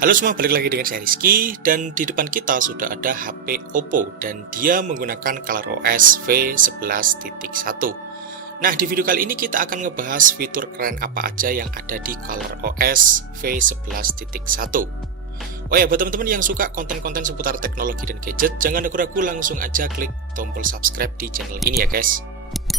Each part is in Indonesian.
Halo semua, balik lagi dengan saya Rizky, dan di depan kita sudah ada HP Oppo dan dia menggunakan ColorOS V11.1. Nah, di video kali ini kita akan ngebahas fitur keren apa aja yang ada di ColorOS V11.1. Oh ya, buat teman-teman yang suka konten-konten seputar teknologi dan gadget, jangan ragu-ragu, langsung aja klik tombol subscribe di channel ini ya guys.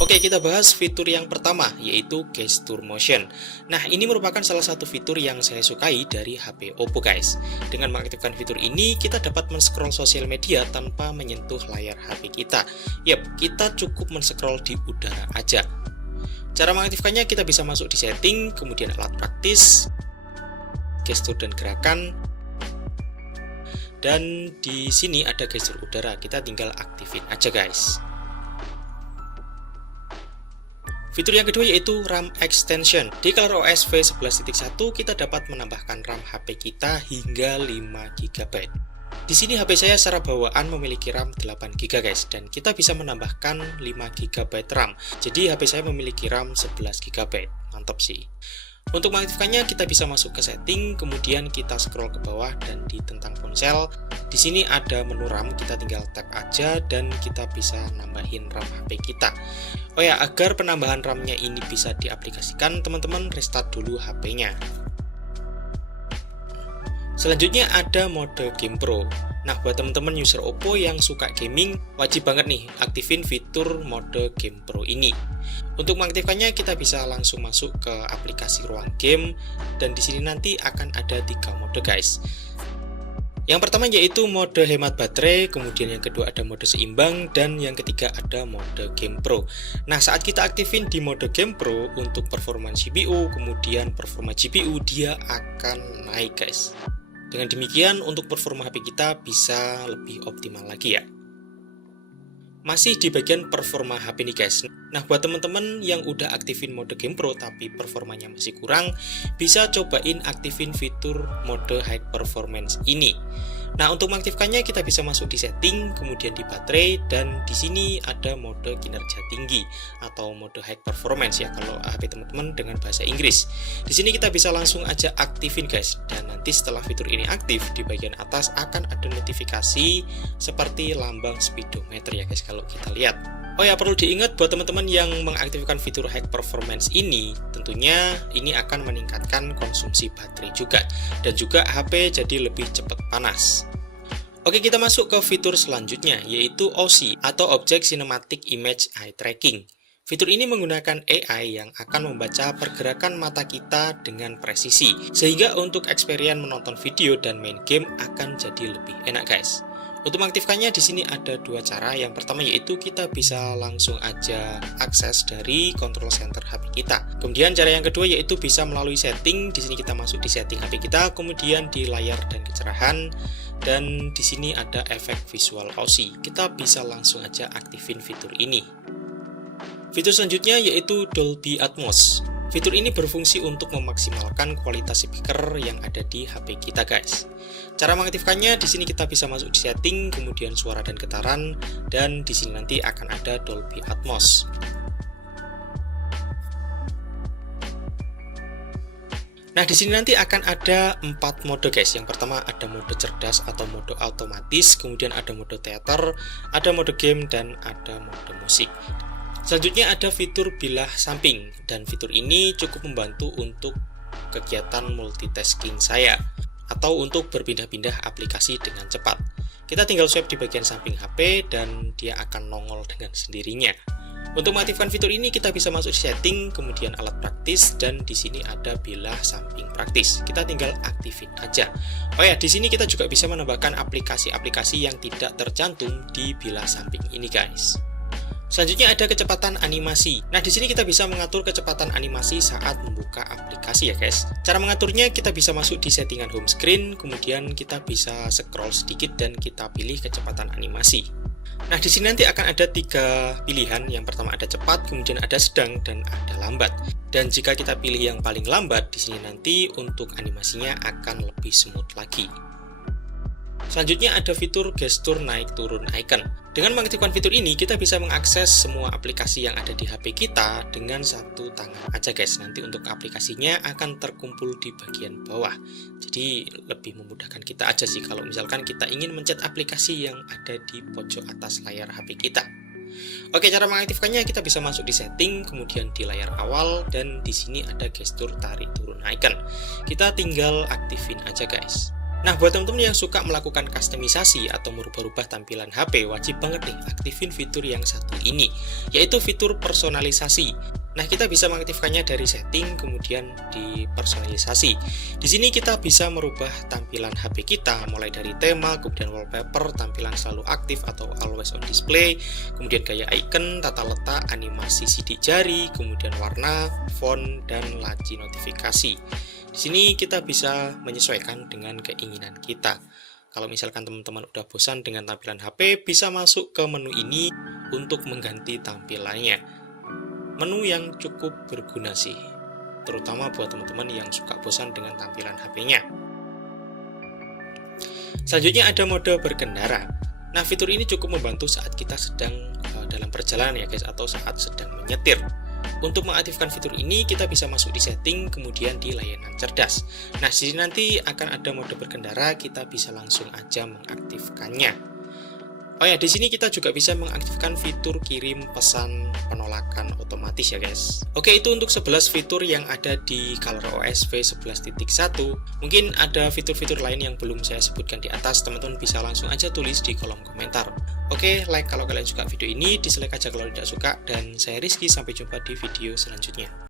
Oke, kita bahas fitur yang pertama, yaitu Gesture Motion. Nah, ini merupakan salah satu fitur yang saya sukai dari HP Oppo guys. Dengan mengaktifkan fitur ini, kita dapat men-scroll sosial media tanpa menyentuh layar HP kita. Yap, kita cukup men-scroll di udara aja. Cara mengaktifkannya, kita bisa masuk di setting, kemudian alat praktis, gestur dan gerakan, dan di sini ada gestur udara, kita tinggal aktifin aja guys. Fitur yang kedua yaitu RAM Extension. Di ColorOS V11.1 kita dapat menambahkan RAM HP kita hingga 5 GB. Di sini HP saya secara bawaan memiliki RAM 8 GB guys, dan kita bisa menambahkan 5 GB RAM. Jadi HP saya memiliki RAM 11 GB. Mantap sih. Untuk mengaktifkannya, kita bisa masuk ke setting, kemudian kita scroll ke bawah dan di tentang ponsel. Di sini ada menu RAM, kita tinggal tap aja dan kita bisa nambahin RAM HP kita. Oh ya, agar penambahan RAM-nya ini bisa diaplikasikan, teman-teman restart dulu HP-nya. Selanjutnya ada mode Game Pro. Nah, buat teman-teman user Oppo yang suka gaming, wajib banget nih aktifin fitur mode Game Pro ini. Untuk mengaktifkannya, kita bisa langsung masuk ke aplikasi ruang game, dan di sini nanti akan ada 3 mode guys. Yang pertama yaitu mode hemat baterai, kemudian yang kedua ada mode seimbang, dan yang ketiga ada mode Game Pro. Nah, saat kita aktifin di mode Game Pro, untuk performa CPU, kemudian performa GPU, dia akan naik guys. Dengan demikian, untuk performa HP kita bisa lebih optimal lagi ya. Masih di bagian performa HP nih guys. Nah, buat teman-teman yang udah aktifin mode Game Pro tapi performanya masih kurang, bisa cobain aktifin fitur mode High Performance ini. Nah, untuk mengaktifkannya kita bisa masuk di setting, kemudian di baterai, dan di sini ada mode kinerja tinggi atau mode High Performance ya kalau HP teman-teman dengan bahasa Inggris. Di sini kita bisa langsung aja aktifin guys, dan nanti setelah fitur ini aktif, di bagian atas akan ada notifikasi seperti lambang speedometer ya guys kalau kita lihat. Oh ya, perlu diingat buat teman-teman yang mengaktifkan fitur High Performance ini, tentunya ini akan meningkatkan konsumsi baterai juga, dan juga HP jadi lebih cepat panas. Oke, kita masuk ke fitur selanjutnya, yaitu OSI atau Object Cinematic Image Eye Tracking. Fitur ini menggunakan AI yang akan membaca pergerakan mata kita dengan presisi, sehingga untuk experience menonton video dan main game akan jadi lebih enak guys. Untuk mengaktifkannya di sini ada 2 cara. Yang pertama yaitu kita bisa langsung aja akses dari control center HP kita. Kemudian cara yang kedua yaitu bisa melalui setting. Di sini kita masuk di setting HP kita, kemudian di layar dan kecerahan, dan di sini ada efek visual OSI. Kita bisa langsung aja aktifin fitur ini. Fitur selanjutnya yaitu Dolby Atmos. Fitur ini berfungsi untuk memaksimalkan kualitas speaker yang ada di HP kita guys. Cara mengaktifkannya di sini kita bisa masuk di setting, kemudian suara dan getaran, dan di sini nanti akan ada Dolby Atmos. Nah, di sini nanti akan ada 4 mode guys. Yang pertama ada mode cerdas atau mode otomatis, kemudian ada mode theater, ada mode game, dan ada mode musik. Selanjutnya ada fitur bilah samping, dan fitur ini cukup membantu untuk kegiatan multitasking saya atau untuk berpindah-pindah aplikasi dengan cepat. Kita tinggal swipe di bagian samping HP dan dia akan nongol dengan sendirinya. Untuk mengaktifkan fitur ini kita bisa masuk di setting, kemudian alat praktis, dan di sini ada bilah samping praktis. Kita tinggal aktifin aja. Oh ya, di sini kita juga bisa menambahkan aplikasi-aplikasi yang tidak tercantum di bilah samping ini guys. Selanjutnya ada kecepatan animasi. Nah, di sini kita bisa mengatur kecepatan animasi saat membuka aplikasi ya guys. Cara mengaturnya kita bisa masuk di settingan home screen, kemudian kita bisa scroll sedikit dan kita pilih kecepatan animasi. Nah, di sini nanti akan ada 3 pilihan. Yang pertama ada cepat, kemudian ada sedang, dan ada lambat. Dan jika kita pilih yang paling lambat, di sini nanti untuk animasinya akan lebih smooth lagi. Selanjutnya ada fitur gestur naik turun icon. Dengan mengaktifkan fitur ini, kita bisa mengakses semua aplikasi yang ada di HP kita dengan satu tangan aja guys. Nanti untuk aplikasinya akan terkumpul di bagian bawah. Jadi lebih memudahkan kita aja sih kalau misalkan kita ingin mencet aplikasi yang ada di pojok atas layar HP kita. Oke, cara mengaktifkannya kita bisa masuk di setting, kemudian di layar awal, dan di sini ada gestur tarik turun icon. Kita tinggal aktifin aja guys. Nah, buat teman-teman yang suka melakukan kustomisasi atau merubah-rubah tampilan HP, wajib banget nih aktifin fitur yang satu ini, yaitu fitur personalisasi. Nah, kita bisa mengaktifkannya dari setting, kemudian di personalisasi. Di sini kita bisa merubah tampilan HP kita, mulai dari tema, kemudian wallpaper, tampilan selalu aktif atau always on display, kemudian gaya icon, tata letak, animasi sidik jari, kemudian warna, font, dan laci notifikasi. Di sini kita bisa menyesuaikan dengan keinginan kita. Kalau misalkan teman-teman udah bosan dengan tampilan HP, bisa masuk ke menu ini untuk mengganti tampilannya. Menu yang cukup berguna sih, terutama buat teman-teman yang suka bosan dengan tampilan HP-nya. Selanjutnya ada mode berkendara. Nah, fitur ini cukup membantu saat kita sedang dalam perjalanan ya guys, atau saat sedang menyetir. Untuk mengaktifkan fitur ini, kita bisa masuk di setting, kemudian di layanan cerdas. Nah, di sini nanti akan ada mode berkendara, kita bisa langsung aja mengaktifkannya. Oh ya, di sini kita juga bisa mengaktifkan fitur kirim pesan penolakan otomatis ya guys. Oke, itu untuk 11 fitur yang ada di ColorOS V11.1. Mungkin ada fitur-fitur lain yang belum saya sebutkan di atas, teman-teman bisa langsung aja tulis di kolom komentar. Oke, like kalau kalian suka video ini, dislike aja kalau tidak suka, dan saya Rizky, sampai jumpa di video selanjutnya.